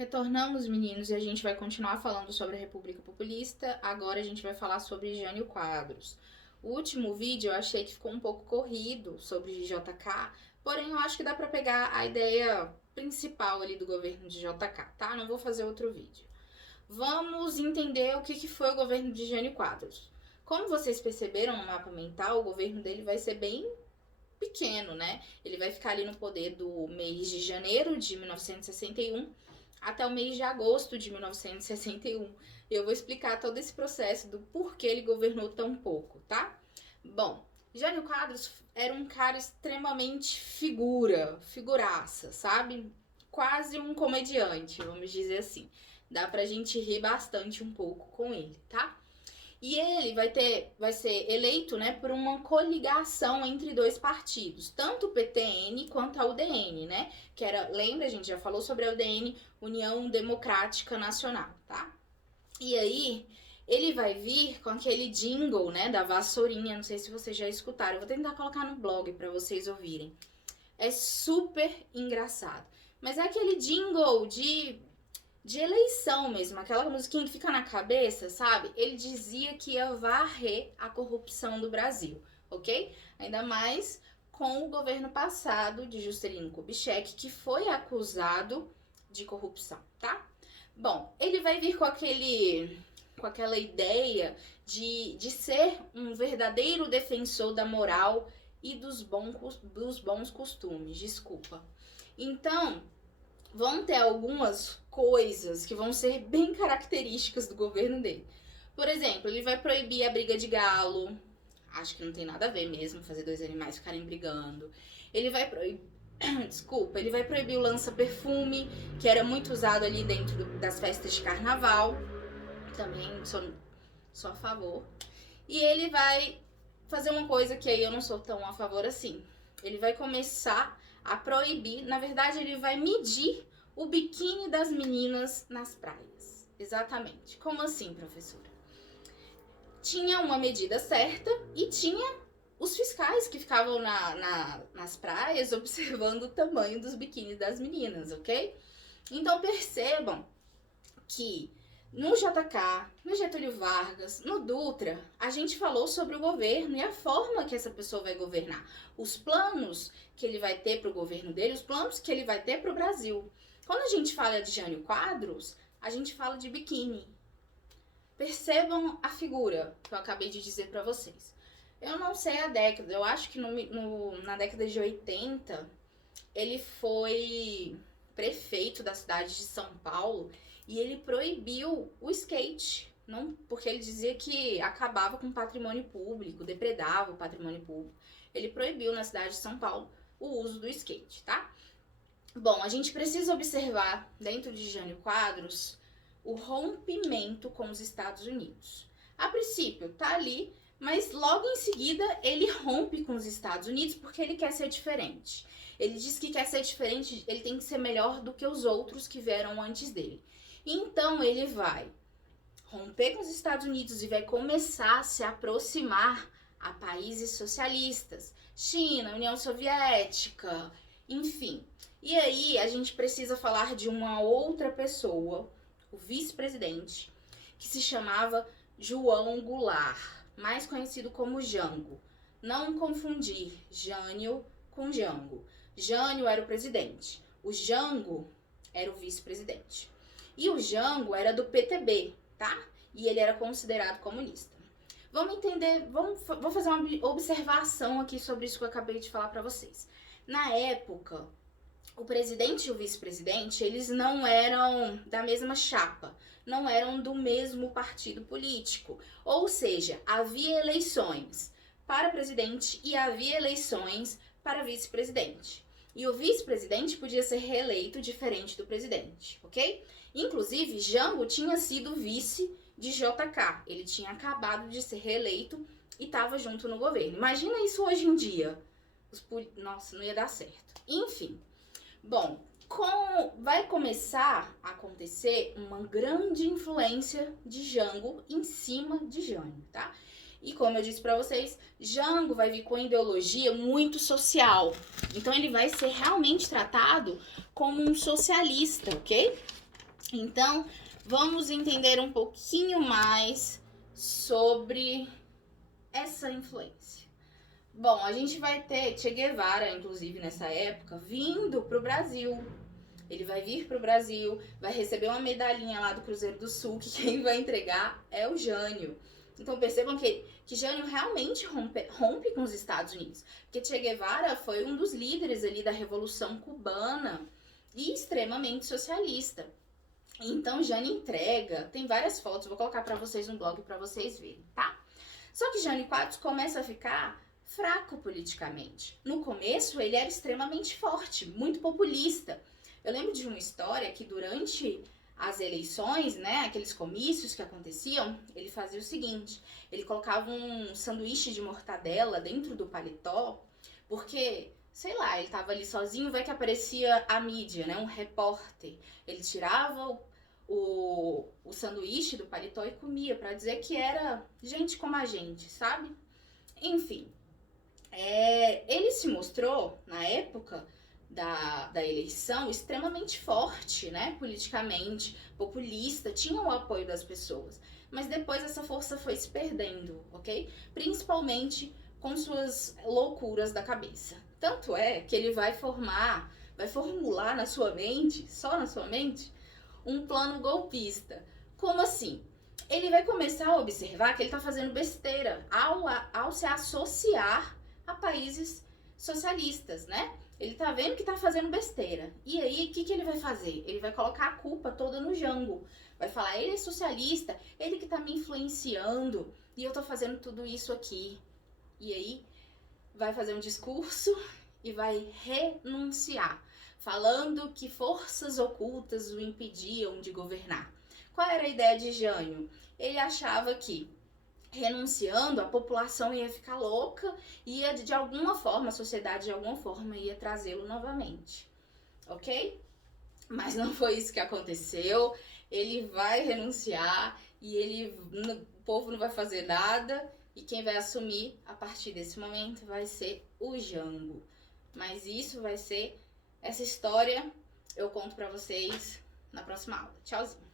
Retornamos, meninos, e a gente vai continuar falando sobre a República Populista. Agora a gente vai falar sobre Jânio Quadros. O último vídeo eu achei que ficou um pouco corrido sobre JK, porém eu acho que dá pra pegar a ideia principal ali do governo de JK, tá? Não vou fazer outro vídeo. Vamos entender o que foi o governo de Jânio Quadros. Como vocês perceberam no mapa mental, o governo dele vai ser bem pequeno, né? Ele vai ficar ali no poder do mês de janeiro de 1961 até o mês de agosto de 1961. Eu vou explicar todo esse processo do porquê ele governou tão pouco, tá? Bom, Jânio Quadros era um cara extremamente figuraça, sabe? Quase um comediante, vamos dizer assim. Dá pra gente rir bastante um pouco com ele, tá? E ele vai ser eleito, né, por uma coligação entre dois partidos, tanto o PTN quanto a UDN, né? Que era, lembra, a gente já falou sobre a UDN, União Democrática Nacional, tá? E aí, ele vai vir com aquele jingle, né, da vassourinha, não sei se vocês já escutaram, eu vou tentar colocar no blog para vocês ouvirem. É super engraçado. Mas é aquele jingle de eleição mesmo, aquela musiquinha que fica na cabeça, sabe? Ele dizia que ia varrer a corrupção do Brasil, ok? Ainda mais com o governo passado de Juscelino Kubitschek, que foi acusado de corrupção, tá? Bom, ele vai vir com aquela ideia de ser um verdadeiro defensor da moral e dos bons costumes, desculpa. Então, vão ter algumas coisas que vão ser bem características do governo dele. Por exemplo, ele vai proibir a briga de galo. Acho que não tem nada a ver mesmo fazer dois animais ficarem brigando. Ele vai proibir. Desculpa, ele vai proibir o lança-perfume, que era muito usado ali dentro das festas de carnaval. Também sou a favor. E ele vai fazer uma coisa que aí eu não sou tão a favor assim. Ele vai começar a proibir, na verdade ele vai medir o biquíni das meninas nas praias. Exatamente. Como assim, professora? Tinha uma medida certa e tinha os fiscais que ficavam nas praias observando o tamanho dos biquínis das meninas, ok? Então percebam que no JK, no Getúlio Vargas, no Dutra, a gente falou sobre o governo e a forma que essa pessoa vai governar. Os planos que ele vai ter para o governo dele, os planos que ele vai ter para o Brasil. Quando a gente fala de Jânio Quadros, a gente fala de biquíni. Percebam a figura que eu acabei de dizer para vocês. Eu não sei a década, eu acho que na década de 80, ele foi prefeito da cidade de São Paulo e ele proibiu o skate, não, porque ele dizia que acabava com o patrimônio público, depredava o patrimônio público. Ele proibiu na cidade de São Paulo o uso do skate, tá? Bom, a gente precisa observar dentro de Jânio Quadros o rompimento com os Estados Unidos. A princípio, tá ali, mas logo em seguida ele rompe com os Estados Unidos porque ele quer ser diferente. Ele diz que quer ser diferente, ele tem que ser melhor do que os outros que vieram antes dele. Então ele vai romper com os Estados Unidos e vai começar a se aproximar a países socialistas, China, União Soviética, enfim. E aí a gente precisa falar de uma outra pessoa, o vice-presidente, que se chamava João Goulart, mais conhecido como Jango. Não confundir Jânio com Jango. Jânio era o presidente, o Jango era o vice-presidente. E o Jango era do PTB, tá? E ele era considerado comunista. Vamos entender, vou fazer uma observação aqui sobre isso que eu acabei de falar para vocês. Na época, o presidente e o vice-presidente, eles não eram da mesma chapa, não eram do mesmo partido político. Ou seja, havia eleições para presidente e havia eleições para vice-presidente. E o vice-presidente podia ser reeleito diferente do presidente, ok? Inclusive, Jango tinha sido vice de JK. Ele tinha acabado de ser reeleito e estava junto no governo. Imagina isso hoje em dia. Nossa, não ia dar certo. Enfim. Bom, vai começar a acontecer uma grande influência de Jango em cima de Jânio, tá? E como eu disse pra vocês, Jango vai vir com ideologia muito social. Então ele vai ser realmente tratado como um socialista, ok? Então, vamos entender um pouquinho mais sobre essa influência. Bom, a gente vai ter Che Guevara, inclusive nessa época, vindo para o Brasil. Ele vai vir para o Brasil, vai receber uma medalhinha lá do Cruzeiro do Sul, que quem vai entregar é o Jânio. Então percebam que Jânio realmente rompe com os Estados Unidos. Porque Che Guevara foi um dos líderes ali da Revolução Cubana e extremamente socialista. Então Jânio entrega, tem várias fotos, vou colocar para vocês no blog para vocês verem, tá? Só que Jânio Quadros começa a ficar fraco politicamente. No começo ele era extremamente forte, muito populista. Eu lembro de uma história que durante as eleições, né, aqueles comícios que aconteciam, ele fazia o seguinte, ele colocava um sanduíche de mortadela dentro do paletó, porque, sei lá, ele tava ali sozinho, vai que aparecia a mídia, né, um repórter. Ele tirava o sanduíche do paletó e comia, pra dizer que era gente como a gente, sabe? Enfim, ele se mostrou, na época da eleição, extremamente forte, né, politicamente, populista, tinha o apoio das pessoas. Mas depois essa força foi se perdendo, ok? Principalmente com suas loucuras da cabeça. Tanto é que ele vai formular na sua mente, só na sua mente, um plano golpista. Como assim? Ele vai começar a observar que ele está fazendo besteira ao se associar a países socialistas, né? Ele tá vendo que tá fazendo besteira. E aí, o que ele vai fazer? Ele vai colocar a culpa toda no Jango. Vai falar, ele é socialista, ele que tá me influenciando, e eu tô fazendo tudo isso aqui. E aí, vai fazer um discurso e vai renunciar, falando que forças ocultas o impediam de governar. Qual era a ideia de Jânio? Ele achava que renunciando, a população ia ficar louca e ia, de alguma forma, a sociedade de alguma forma ia trazê-lo novamente, ok? Mas não foi isso que aconteceu. Ele vai renunciar e o povo não vai fazer nada, e quem vai assumir a partir desse momento vai ser o Jango. Mas isso vai ser, essa história eu conto pra vocês na próxima aula. Tchauzinho!